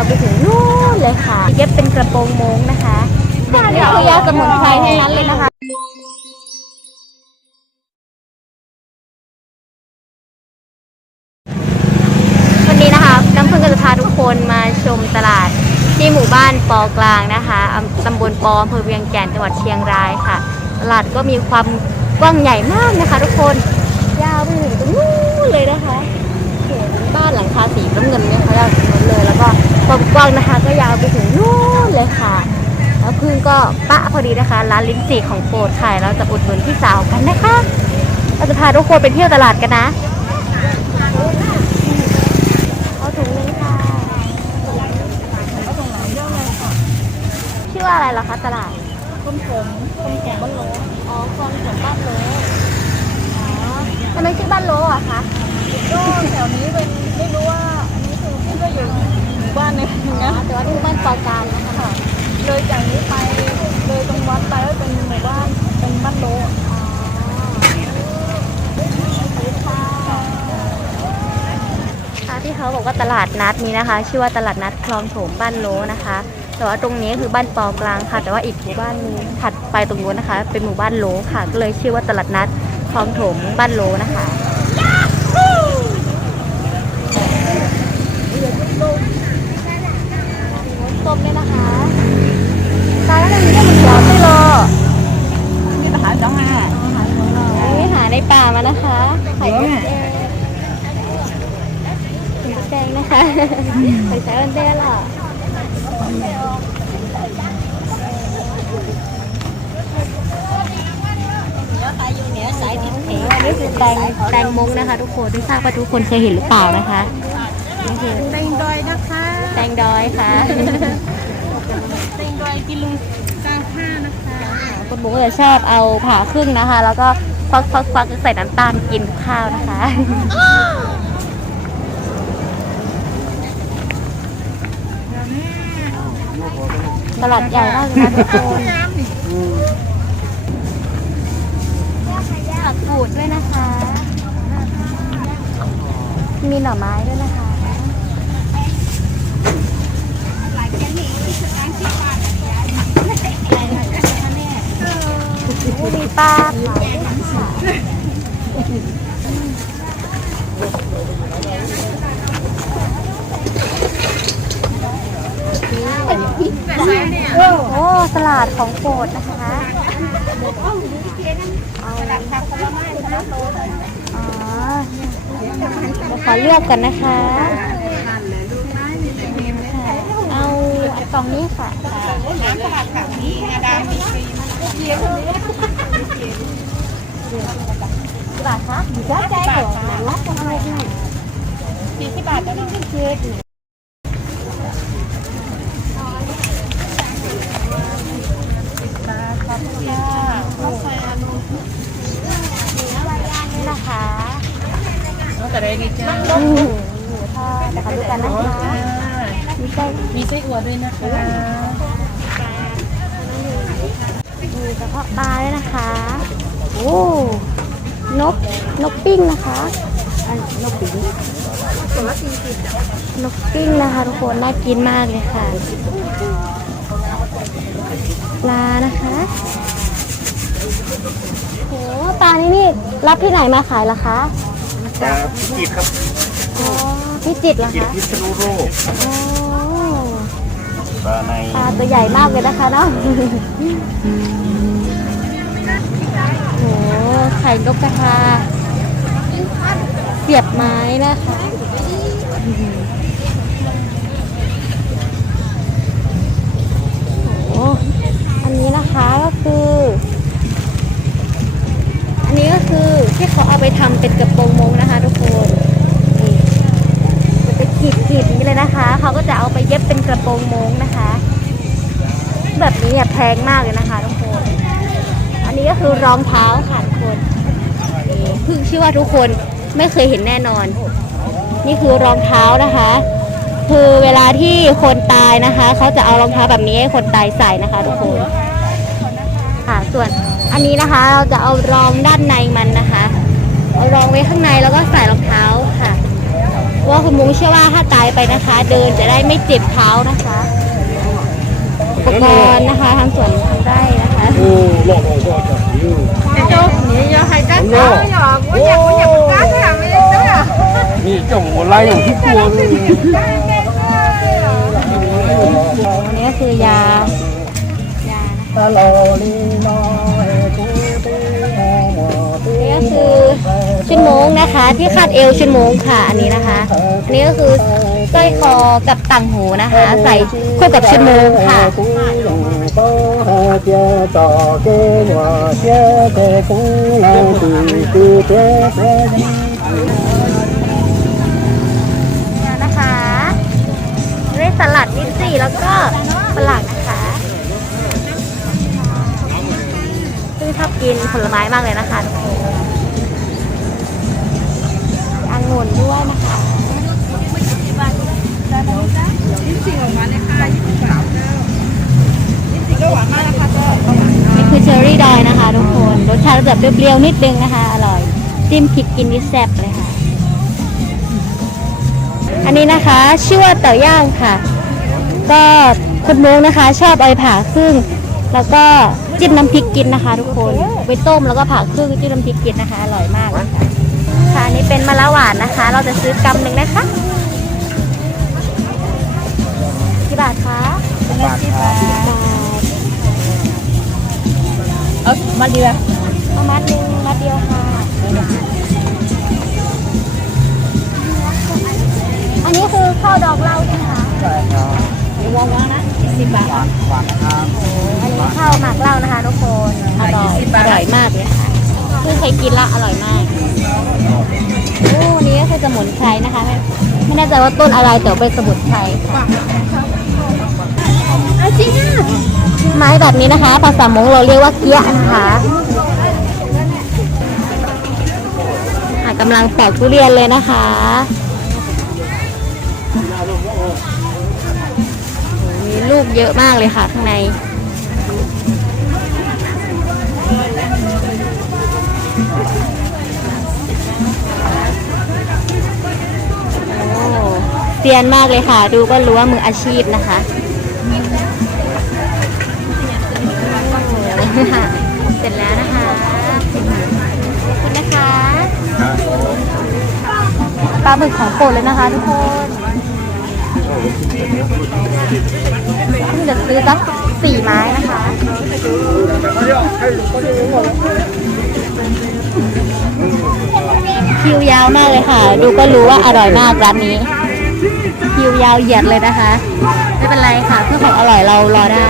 าวไปถึงนู่นเลยค่ะเย็บเป็นกระโปรงมงนะคะนี่คือยาสมุนไพรทั้งนั้นเลยนะคะวันนี้นะคะน้ำพึ่งก็จะพาทุกคนมาชมตลาดที่หมู่บ้านปอกลางนะคะอำตำบลปออำเภอเวียงแก่นจังหวัดเชียงรายค่ะ ตลาดก็มีความกว้างใหญ่มากนะคะ ทุกคน ยาวไปถึงตรงนู้นเลยนะคะเห็นบ้านหลังคาสีน้ำเงินเนี่ยค่ะยาวถึงนู้นเลย แล้วก็ ความกว้างนะคะ ก็ยาวไปถึงนู้นเลยค่ะ แล้วพึ่งก็ปะพอดีนะคะ ร้านลิ้นจี่ของโปรดค่ะเราจะอุดหนุนพี่สาวกันนะคะ เราจะพาทุกคนไปเที่ยวตลาดกันนะเอาถุงนึงค่ะชื่อว่าอะไรเหรอคะตลาดต้มผมต้มแกงบ้านโลอ๋อคลองสวนบ้านโลอ๋อทำไมชื่อบ้านโลอะคะก็แถวนี้เป็นไม่รู้ว่าอันนี้คือพี่ก็อยู่ห มู่บ้านในอ๋อนะแต่ว่าที่บ้านปอการนะคะเลยจากนี้ไปเลยตรงวัดไปก็เป็นหมู่บ้านเป็นบ้านโลอ๋อค่ะที่เขาบอกว่าตลาดนัดนี้นะคะ ชื่อว่าตลาดนัดคลองโถมบ้านโลนะคะ แต่ว่าตรงนี้คือบ้านปอกลางค่ะ แต่ว่าอีกหมู่บ้านหนึงถัดไปตรงนู้นนะคะ เป็นหมู่บ้านโลค่ะ ก็เลยชื่อว่าตลาดนัดคลองโถมบ้านโลนะคะส้มด้วยนะคะตายแล้วมันเรียกมันเขียวไม่รอ นี่ทหารจ้องห้า นี่หาในป่ามานะคะไข่มดแดงไข่มดแดงนะคะไข่ ใส่วันเดล่ะนี่คือแตงแตงมงนะคะ ทุกคนไม่ทราบว่าทุกคนเคยเห็นหรือเปล่านะคะนี่คือเต็งดอยนะคะแตงดอยค่ะเต็งดอยกิโลเก้าห้านะคะคุณบุ๊กจะชอบเอาผ่าครึ่งนะคะ แล้วก็ฟักฟักฟักใส่น้ำตาลกินกับข้าวนะคะ ตลาดใหญ่มากเลยนะทุกคนผักกูดด้วยนะคะ มีหน่อไม้ด้วยนะคะมีปลาค่ะโอ้ตลาดของโปรดนะคะเอาอ๋อเดี๋ยวขอเลือกกันนะคะ เอาอันกล่องนี้ค่ะมีงาดำมีครีมกี่บาทคะจ้าใจเหรอรับกันเลยค่ะสี่สิบบาทจะได้เค้ก บาทขอบคุณค่ะข้าวซอยอนุ นี่นะคะ แล้วแต่ได้นี่จ้า อืมหมูทอดเดี๋ยวเขาดูกันนะคะมี ไส้มีไส้อั่วด้วยนะคะมีกระเพาะปลาด้วยนะคะ โอ้ นก นกปิ้งนะคะอันนกปิ้งนกปิ้งนะคะทุกคนน่ากินมากเลยค่ะ ปลานะคะโหปลานี่นี่รับที่ไหนมาขายล่ะคะครับพิจิตรครับอ๋อพิจิตรเหรอพิจิตรคะพิษณุโลก อ๋อ ปลาในปลาตัวใหญ่มากเลยนะคะเนาะโหไข่นกกระทา เสียบไม้นะคะโหอันนี้นะคะก็คือ อันนี้ก็คือที่เขาเอาไปทำเป็นกระโปรงมงนะคะทุกคน ขีดนี้เลยนะคะเขาก็จะเอาไปเย็บเป็นกระโปรงมงนะคะ แบบนี้เนี่ยแพงมากเลยนะคะทุกคน อันนี้ก็คือรองเท้าค่ะทุกคนเพิ่งชื่อว่าทุกคนไม่เคยเห็นแน่นอน นี่คือรองเท้านะคะ คือเวลาที่คนตายนะคะเขาจะเอารองเท้าแบบนี้ให้คนตายใส่นะคะ ทุกคนค่ะส่วนอันนี้นะคะเราจะเอารองด้านในมันนะคะ เอารองไว้ข้างในแล้วก็ใส่รองเท้า ราะว่าคุณมุ้งเชื่อว่าถ้าตายไปนะคะ เดินจะได้ไม่เจ็บเท้านะคะอุปกรณ์นะคะทางสวนทำได้นะคะ cái chỗ nhỉ giờ hay cắt đó giờ của nhà của nhà mình cắt à mấy đứa à นี่เจ้าหัวไล่ของทุกตัวเลยอันนี้ก็คือยายานะคะนี่ก็ คือชุดโมงนะคะ ที่คาดเอวชุดโมงค่ะอันนี้นะคะ อันนี้ก็คือสร้อยคอกับต่างหูนะคะ ใส่คู่กับชุดโมงค่ะนะคะด้สลัดลิ้นจี่แล้วก็ฝรั่งนะคะซึ่งชอบกินผลไม้มากเลยนะคะทุกคน องุ่นด้วยนะคะลิ้นจี่ออกมาเนี่ยค่ะยี่สิบบาทเจ้าลิ้นจี่ก็หวานมากนะคะเจ้านี่คือเชอร์รี่ดอยนะคะทุกคนรสชาติจะเปรี้ยวๆนิดนึงนะคะ อร่อยจิ้มพริกกินนี่แซ่บเลยค่ะ อันนี้นะคะชื่อว่าเต่าย่างค่ะ ก็คุณมุ้งนะคะชอบเอาไปผ่าครึ่ง แล้วก็จิ้มน้ำพริกกินนะคะ ทุกคนไปต้มแล้วก็ผ่าครึ่งจิ้มน้ำพริกกินนะคะ อร่อยมากเลยค่ะ ค่ะอันนี้เป็นมะละหวานนะคะ เราจะซื้อกำหนึ่งนะคะกี่บาทคะบาทครับสิบบาทเอามาดีละเอามัดหนึ่งมัดเดียวค่ะอันนี้คือข้าวดอกเหล้าใช่ไหมคะใช่ครับวางวางนะสิบบาทหวานหวานนะครับอันนี้ข้าวหมักเหล้านะคะทุกคนอร่อย20บาทอร่อยมากเลยค่ะเพิ่งเคยกินละอร่อยมาก โอ้อันนี้ก็คือสมุนไพรนะคะไม่ไม่แน่ใจว่าต้นอะไรแต่เป็นสมุนไพรค่ะจริงอะไม้แบบนี้นะคะ ภาษามงเราเรียกว่าเกี้ยนะคะอะกำลังปอกทุเรียนเลยนะคะมีลูกเยอะมากเลยค่ะข้างใน เซียนมากเลยค่ะ ดูก็รู้ว่ามืออาชีพนะคะเสร็จแล้วนะคะขอบคุณนะคะปลาหมึกของโปรดเลยนะคะทุกคนเพิ่งจะซื้อสักสี่ไม้นะคะคิวยาวมากเลยค่ะ ดูก็รู้ว่าอร่อยมากร้านนี้ คิวยาวเหยียดเลยนะคะ ไม่เป็นไรค่ะ เพื่อของอร่อยเรารอได้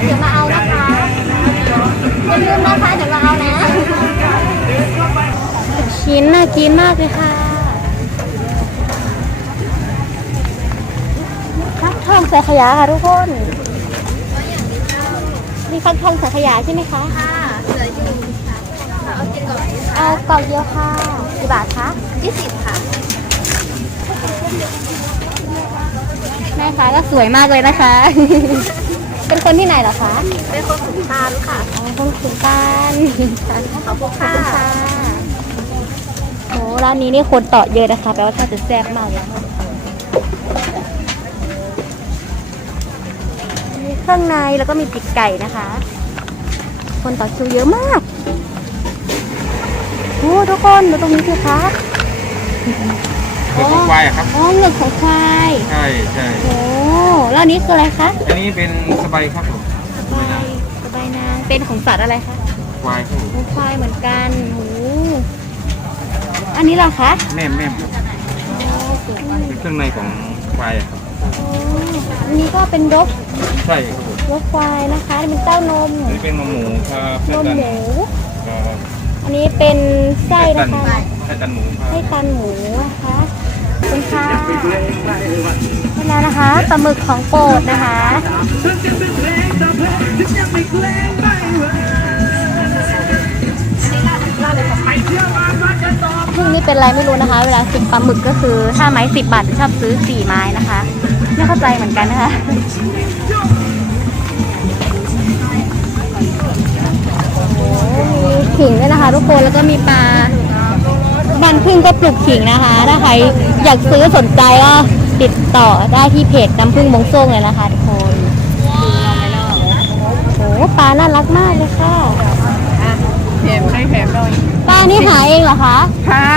เดี๋ยวมาเอานะคะอย่าลืมนะคะเดี๋ยวมาเอานะ ชิ้นน่ากินมากเลยค่ะ ขยะค่ะทุกคน มีฟักทองใส่ขยะใช่ไหมคะ ค่ะ เหลืออยู่ค่ะเอากินก่อนเอากล่องเดียวค่ะกี่บาทคะยี่สิบค่ะ แม่ค้าก็สวยมากเลยนะคะ เป็นคนที่ไหนเหรอคะ เป็นคนสุพรรณค่ะอ๋อคนขุนตาลขอบคุณค่ะโอ้ร้านนี้นี่คนต่อเยอะนะคะ แปลว่าถ้าจะแซ่บมากเลย เครื่องในแล้วก็มีปีกไก่นะคะ คนต่อคิวเยอะมากโอ้ทุกคนดูตรงนี้สิคะเพื่อของควายอะครับ อ๋อเหงือกของควายใช่ใช่โอ้แล้วอันนี้คืออะไรคะอันนี้เป็นสบายครับผมสบายสบายนางเป็นของสัตว์อะไรคะควายครับผมของควายเหมือนกันโอ้อันนี้เหรอคะแม่มแม่มครับโอ้สวยเป็นเครื่องในของควายอะครับ อ๋ออันนี้ก็เป็นรกใช่ครับผมรกควายนะคะนี่เป็นเต้านมอันนี้เป็นนมหมูครับนมหมู ครับอันนี้เป็นไส้นะคะไส้ตันหมูครับไส้ตันหมูนะคะขอบคุณค่ะนี่แล้วนะคะปลาหมึกของโปรดนะคะถุงนี่เป็นอะไรไม่รู้นะคะ เวลาสิบปลาหมึกก็คือถ้าไม้สิบบาทชอบซื้อสี่ไม้นะคะ ไม่เข้าใจเหมือนกันนะคะโอ้มีขิงด้วยนะคะ ทุกคนแล้วก็มีปลาบันพึ่งก็ปลูกขิงนะคะ ถ้าใครอยากซื้อสนใจก็ติดต่อได้ที่เพจน้ำพึ่งมงส้งเลยนะคะทุกคนโอ้ปลาน่ารักมากเลยค่ะแถมให้แถมหน่อยปลานี่หาเองเหรอคะ ค่ะ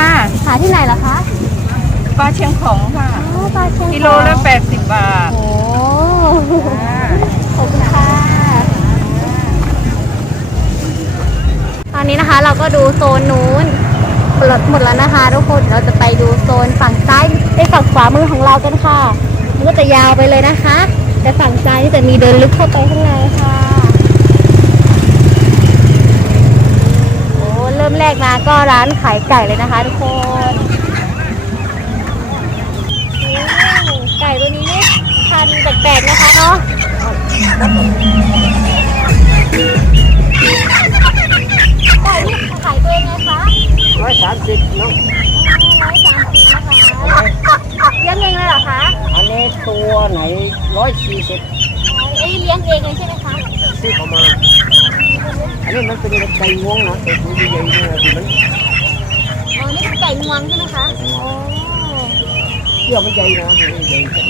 หาที่ไหนเหรอคะ ปลาเชียงของค่ะ อ๋อปลาเชียงกิโลละแปดสิบบาท โอ้ขอบคุณค่ะ ตอนนี้นะคะเราก็ดูโซนนู้นหมดหมดแล้วนะคะทุกคนเดี๋ยวเราจะไปดูโซนฝั่งซ้ายในฝั่งขวามือของเรากันค่ะ มันก็จะยาวไปเลยนะคะ แต่ฝั่งซ้ายนี่จะมีเดินลึกเข้าไปข้างในค่ะ โอ้เริ่มแรกมาก็ร้านขายไก่เลยนะคะ ทุกคนโอ้ไก่ตัวนี้นี่พันธุ์ แปลกๆนะคะเนาะไก่นี่ขายตัวเองไงคะร้อยสามสิบเนาะร้อยสามสิบนะคะเลี้ยงเองเลยเหรอคะอันนี้ตัวไหนร้อยสี่สิบไอ้เลี้ยงเองเลยใช่ไหมคะซื้อเข้ามาอันนี้มันเป็นไก่งวงนะไก่ตัวใหญ่ๆเนี่ยที่มันอ๋อนี่คือไก่งวงใช่ไหมคะอ๋อเยื่อมันใหญ่นะมันใหญ่จัง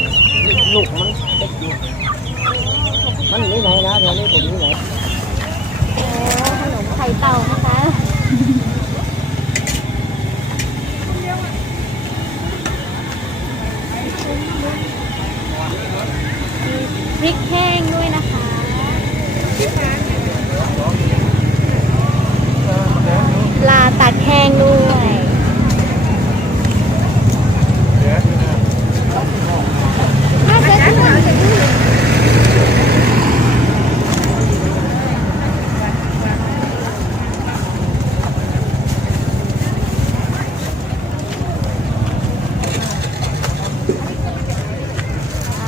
ลูกมันเด็กอยู่มันนี่ไหนนะเดี๋ยวนี้ผมนี่ไหนโอ้ขนมไข่เต่านะคะพริกแห้งด้วยนะคะ ปลาตัดแห้งด้วยมาเซ็ตหน่อย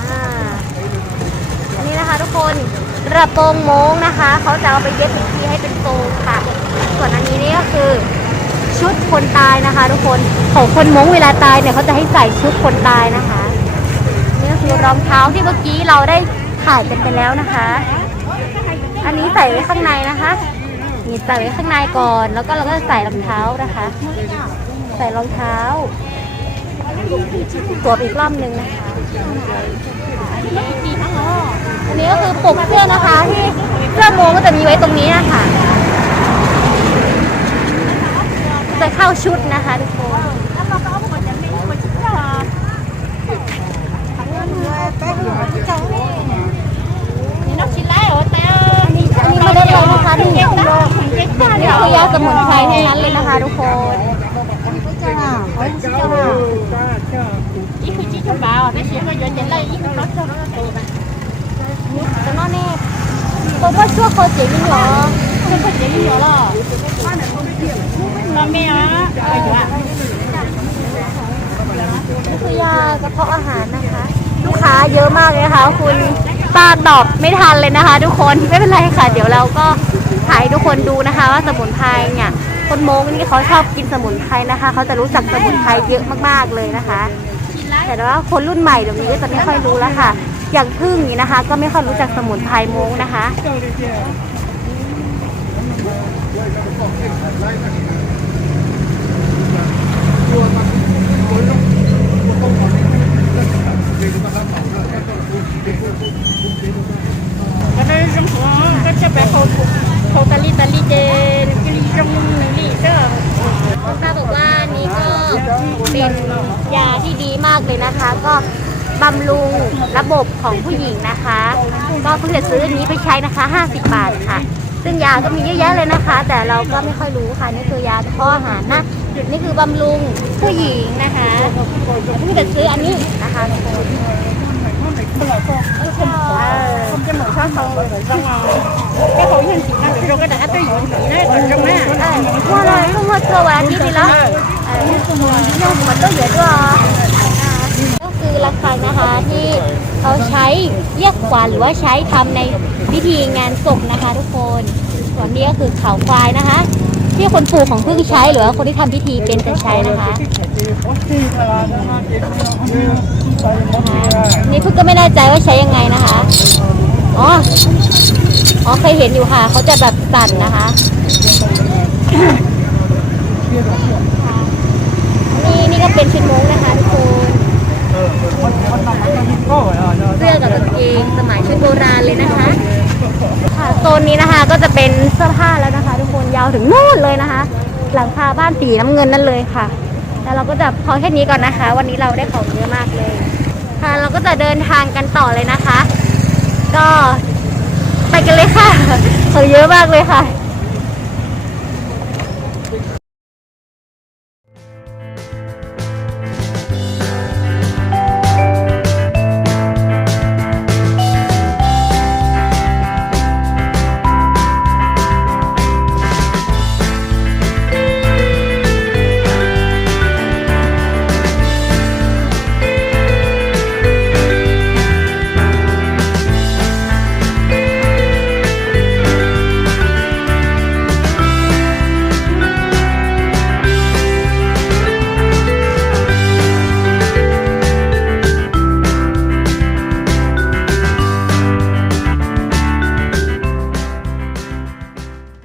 อ่าอันนี้นะคะ ทุกคนกระโปรงโม้งนะคะเขาจะเอาไปเย็บอีกทีให้เป็นโซงค่ะ ส่วนอันนี้นี่ก็คือชุดคนตายนะคะ ทุกคนของคนม้งเวลาตายเนี่ยเขาจะให้ใส่ชุดคนตายนะคะนี่ก็คือรองเท้าที่เมื่อกี้เราได้ถ่ายกันไปแล้วนะคะ อันนี้ใส่ไว้ข้างในนะคะนี่ใส่ไว้ข้างในก่อน แล้วก็เราก็จะใส่รองเท้านะคะ ใส่รองเท้าสวอีกรอบหนึ่งนะคะอันนี้ก็คือ ปกเสื้อนะคะ ที่เสื้อโมงก็จะมีไว้ตรงนี้นะคะจะเข้าชุดนะคะทุกคนอันนี้ไม่ได้เลยนะคะนี่นี่คือยาสมุนไพรทั้งนั้นเลยนะคะทุกคนจะนอนแน่ บอกว่าชั่วโคเจ๋งเหรอชั่วโคเจ๋งเหรอนี่คือยากระเพาะอาหารนะคะ ลูกค้าเยอะมากเลยนะคะคุณป้าตอบไม่ทันเลยนะคะ ทุกคนไม่เป็นไรค่ะ เดี๋ยวเราก็ถ่ายให้ทุกคนดูนะคะ ว่าสมุนไพรเนี่ยคนโมงนี่เขาชอบกินสมุนไพรนะคะ เขาจะรู้จักสมุนไพรเยอะมากๆเลยนะคะ แต่ว่าคนรุ่นใหม่เดี๋ยวนี้ก็จะไม่ค่อยรู้แล้วค่ะ อย่างพึ่งนี่นะคะ ก็ไม่ค่อยรู้จักสมุนไพรโมงนะคะก็ได้จังหัวก็จะไปเขาเขาตาลีตาลีเจนกิลีจงนี่เจ้าคุณป้าบอกว่านี่ก็เป็นยาที่ดีมากเลยนะคะ ก็ บำรุงระบบของผู้หญิงนะคะ ก็เพิ่งจะซื้ออันนี้ไปใช้นะคะ 50 บาทค่ะ ซึ่งยาก็มีเยอะแยะเลยนะคะ แต่เราก็ไม่ค่อยรู้ค่ะ นี่คือยากระเพาะอาหารนะนี่คือบำรุงผู้หญิงนะคะเพิ่งจะซื้ออันนี้นะคะทุกคน cho mở sát sau rồi ra ngoài cái khẩu nhân chỉ là cho cái đã tới dụng chỉ đấy còn trong á เอ้ย mua rồi không mua chưa วันนี้ดีแล้วเอ้ คือระฆังนะคะ ที่เขาใช้เรียกขวัญหรือว่าใช้ทำในพิธีงานศพนะคะ ทุกคนส่วนนี้ก็คือเขาควายนะคะ ที่คนปลูกของพิ่งใช้หรือว่าคนที่ทำพิธีเป็นจะใช้นะคะนี่พิ่งก็ไม่แน่ใจว่าใช้ยังไงนะคะอ๋ออ๋อเคยเห็นอยู่ค่ะ เขาจะแบบสั่นนะคะนี่นี่ก็เป็นชุดมุ้งนะคะ เสื้อกับกางเกงสมัยชุดโบราณเลยนะคะ ค่ะโซนนี้นะคะก็จะเป็นเสื้อผ้าแล้วนะคะ ทุกคนยาวถึงนู่นเลยนะคะ หลังคาบ้านสีน้ำเงินนั่นเลยค่ะ แล้วเราก็จะพอแค่นี้ก่อนนะคะ วันนี้เราได้ของเยอะมากเลย ค่ะเราก็จะเดินทางกันต่อเลยนะคะ ก็ไปกันเลยค่ะของเยอะมากเลยค่ะ